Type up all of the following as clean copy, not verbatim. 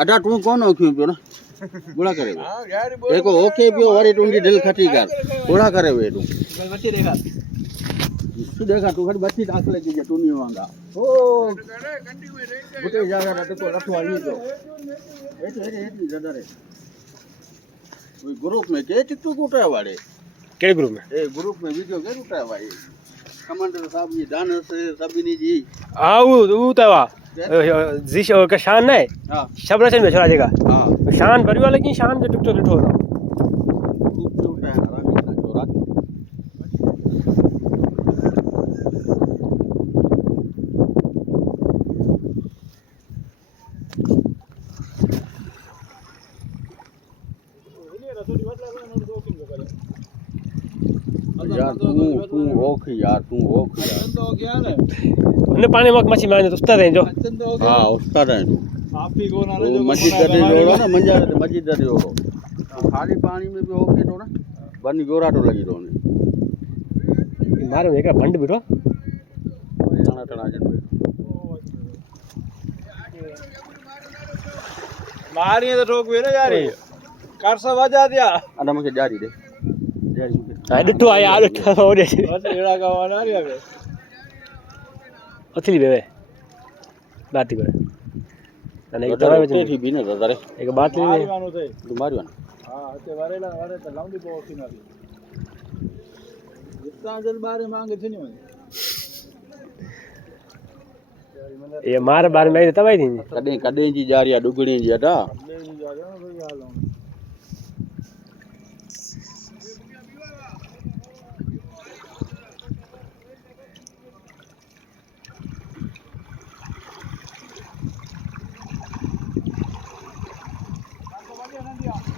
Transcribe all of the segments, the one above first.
अटा तू कौन ओखियो पियो ना बुला करे देखो ओके पियो वारी टूंगी दिल खटी कर बुला करे वे तू बच्ची देखा तू खड़ी बच्ची आंख लगी जे तू नहीं वांगा ओ बुटे जागा रट को रखवा ली तो एटी जदा रे कोई ग्रुप में के चित्तू कोटा वाले केड़े ग्रुप में ए ग्रुप में वीडियो के कोटा वाले कमांडर साहब जी दानस सबिनी जी हां वो तवा जिश का शान है हां शबरचन में छोड़ा देगा हां शान परिवार लेकिन शान जो टिकटॉक लिठो था ग्रुप में उठा है रामी का छोरा यार तू ओख यार ने पानी में मच्छी मारने तो उस्ताद है जो हां उस्ताद है तू आप ही को ना जो मस्जिद दे जोड़ो ना मंजा मस्जिद दे जोड़ो खाली पानी में भी ओके तो ना बनी गोरा तो लगी रोने मारे में का भंड बिठो टाणा टाणा जन मारी तो ठोक वे ना यार करसा वजा दिया अना मुके जारी दे जारी मुके हां डिठो आया डिठो ओडे बस एड़ा का वाला रे अब अथली बेवे बाती करे અને એક તળાવે છે થી બીને દાદા રે એક બાટલી ને મારવાનું છે માર્યો હા તે વારેલા વારે તો લાંબી બહુ કિનારી जितना जल बारे मांगे थे नहीं ये मार बार में तबाई थी कदे कदे जी जारिया डुगड़ी जी अटा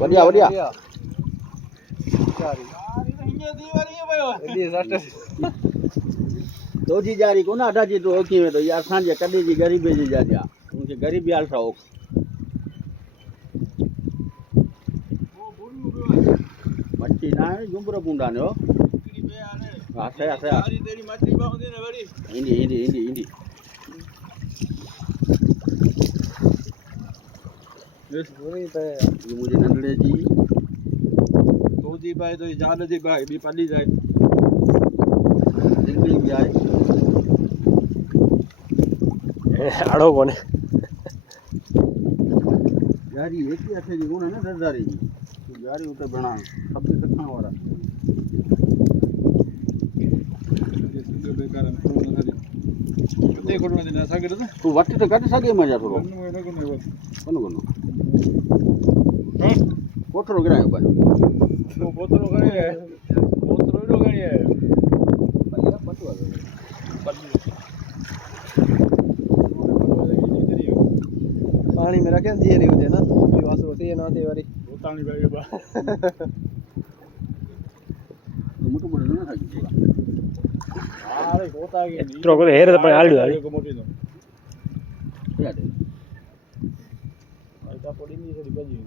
बढ़िया बढ़िया दो जी जारी को ना अटा जी तो ओकी में तो यार सांझे कदे जी गरीबे जी जा जा उनके गरीबी आल सा मच्छी ना है जुमरा पुंडा ने हो आसे आसे तेरी मछली बांध देना बड़ी इंडी इंडी इंडी इंडी ये मुझे नंदड़े जी दो जी भाई तो जान जी भाई भी पल्ली जाए दिल्ली भी आए आड़ो कोने यारी एक ही ऐसे जीवन है ना दरदारी यारी उते बना सबसे कठिन हो रहा बेकार है कते कोटवा देना सागे तो तू वट्टी तो कट सके मजा थोड़ो कोन कोन कोठरो गिरायो बन तो बोतलो करे रो गई है भैया पटवा दे पानी में रखे जी रही होते ना कोई वास होती है ना ते वारी बोतानी भाई बा मोटो मोटो ना थाकी अरे होता है इतरो को हेर तो हाल हाल को मोटी तो क्या दे ऐसा पड़ी नहीं थोड़ी बजी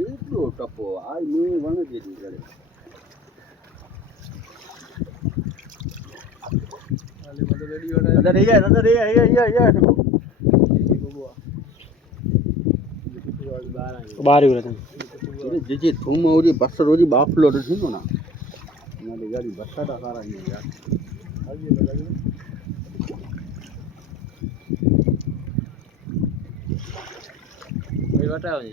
એટલો ટપો આ મે વણ દીધી કરે खाली मतलब रेडी हो रहा है દાદા રે યા बाहर ही रहते જે જે થૂમ ઓરી બસર ઓરી બાફલો તો થીનો ના મારી ગાડી બસાટા સારા નહીં યાર भाई बताओ जी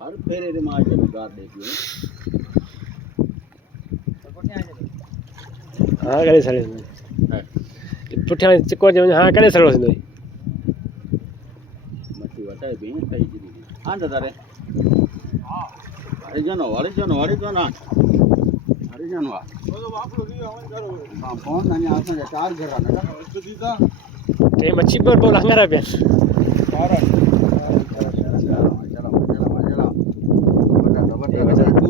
हर फेरे रे मार के गाड़ देती है हां करे सरे पुठिया चिको जे हां करे सरो सिंदो मच्छी वटाए बेन सही जी हां दादा रे हां अरे जानो अरे जानो आ तो बापलो भी हम करो हां फोन नानी आसा चार घर ना तो दीदा ते मच्छी पर बोल हंगारा पे सारा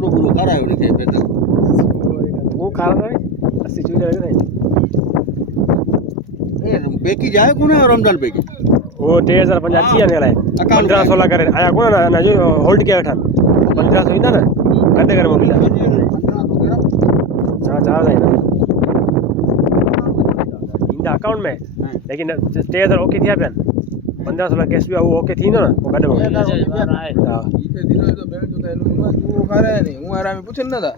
पूरा करायो ने के पे वो खा रहा है अस्सी चूजे लग रहे हैं बेकी जाए कोने रमजान बेकी वो 3050 थी ने लाए 1516 करे आया कोन ना जो होल्ड के वेठा 1500 ईंदा न कदे करे मोकिलिया चार जाए ना ईंदा अकाउंट में लेकिन 3000 ओके थिया पिया 1516 कैश भी वो ओके थी ना वो कदे मोकिलिया हां ઈ તે દીનો તો બેન જો તો એનું તું ખરે નહીં હું આરામી પૂછે ન था